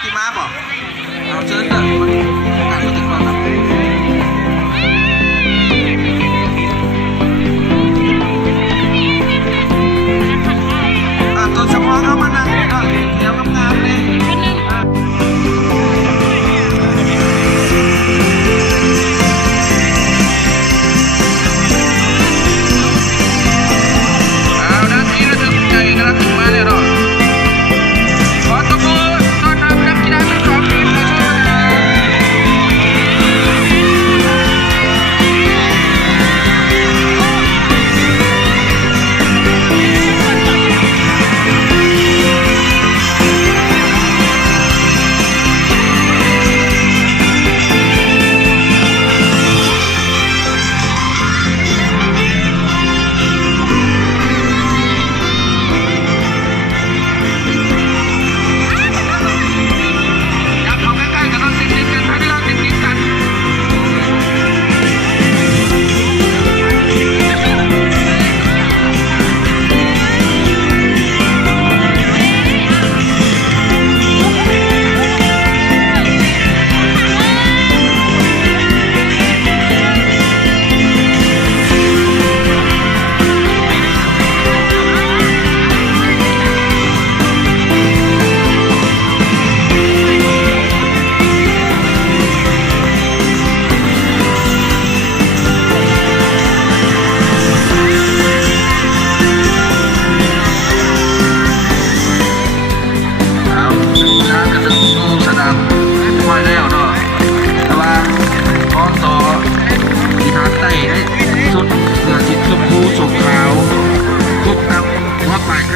ที่มาบอกเอาเชิญเถอะการมาถึงก่อนครับตัวสมองเข้ามานั่งเดี๋ยวงามๆเลย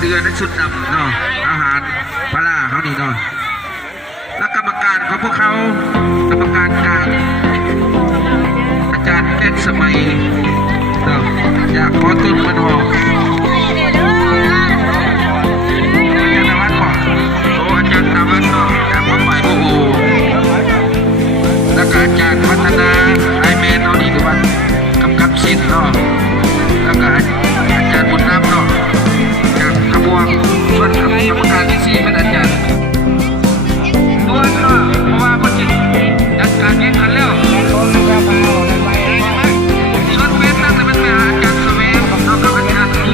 เดือนนั้นชุดดำเนาะอาหารปลาเขานี่เนาะและกรรมการของพวกเขากรรมการกลางอาจารย์เต้นสมัยเนาะอยากขอต้นมันหอกอาจารย์ตะวันบอกโอ้อาจารย์ตะวันเนาะจากวัดใหม่โอ้โหแล้วก็อาจารย์พัฒนาไอแมนเอานี่ดูว่ากำกับสิทธิ์เนาะแล้วก็อาจารย์บุญน้ำเนาะกระบวงส่วนกรรมการที่สี่เป็นอาจารย์ตัวก็เพราะว่ามันจะจัดการแข่งขันแล้วส่วนเวทนั่นเป็นอาจารย์สเวทนอกจากอาจารย์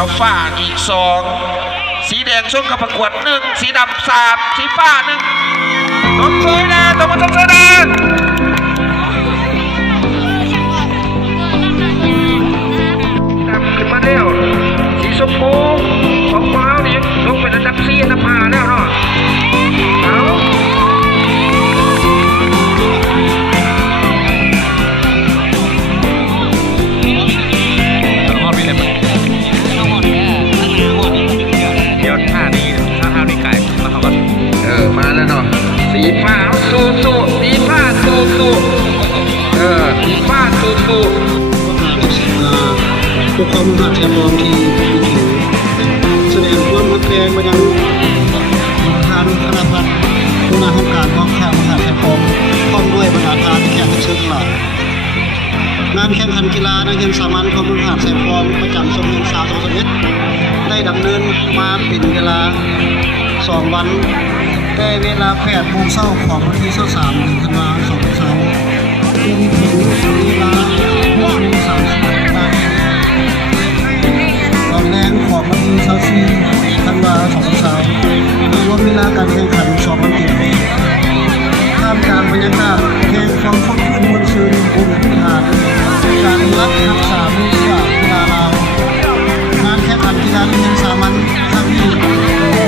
าวฟ้าอีก2สีแดงส้มกับประกวด1สีดำ3สีฟ้า1ต้องช่วยนะต้องมาต้องช่วยนะดำขึ้นมาแล้วสีชมพูของฟ้านี่ลงเป็นอันดับ4อันดับ5แล้วเนาะเอามาแล้วเนาะสีฟ้าสู้สีฟ้าสู้สีฟ้าสู้พวกเขาหักแชมป์บอลที่แสดงความรักแรงมายังประธานคณะพัฒน์ผู้นำห้องการห้องข้ามหาแชมป์บอลพร้อมด้วยประธานที่แข่งเชิงหลักงานแข่งขันกีฬานักเรียนสามัญของมหาแชมป์บอลประจำสมเด็จสาว21ได้ดำเนินมาเป็นเวลา2 วันแต่เวลา8 โมงเช้าของวันที่23 เดือนธันวาคม 2023จนถึงเวลา6 โมง 30 นาทีตอนแรกของวันที่24 ธันวาคม 2023รวมเวลาการแข่งขัน2 วันเต็มท่ามกลางบรรยากาศแห่งความสดชื่นมวลชื่นบนพื้นฐานการรักษามือกีฬาลาวงานแข่งขันกีฬาเรียนสามัญครั้งนี้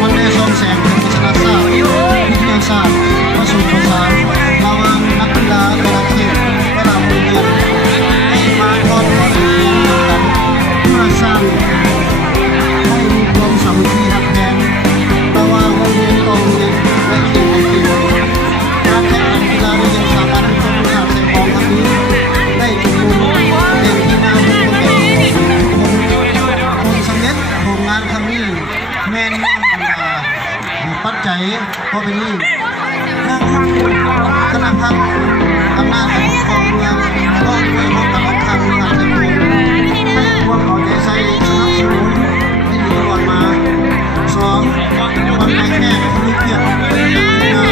มันได้ส่องแสงถึงวิทยาศาสตร์วิทยาศาสตร์ผสมผสานระหว่างนักกีฬาแต่ละเขตแต่ละโรงเรียนให้มาทอดทอดเรียนกันเพื่อสร้างให้มีความสามัคคีหักแพงระหว่างโรงเรียนต่อโรงเรียนและเขตในเขตการแข่งขันกีฬาเรียนสามัญของมหาวิทยาลัยครั้งนี้ได้จุดมุ่งเต็มที่หน้าบุคคลคนสำเร็จของงานครั้งนี้แม่นบรรดาปัจจัยพอเป็นนี่คณะพัฒน์อำนาจปกครองเมืองต้องด้วยของการพัฒนาเมืองให้พวกเขาใจใส่สนับสนุนให้อยู่ตลอดมา2 คนในแค่มีเกียรติงาน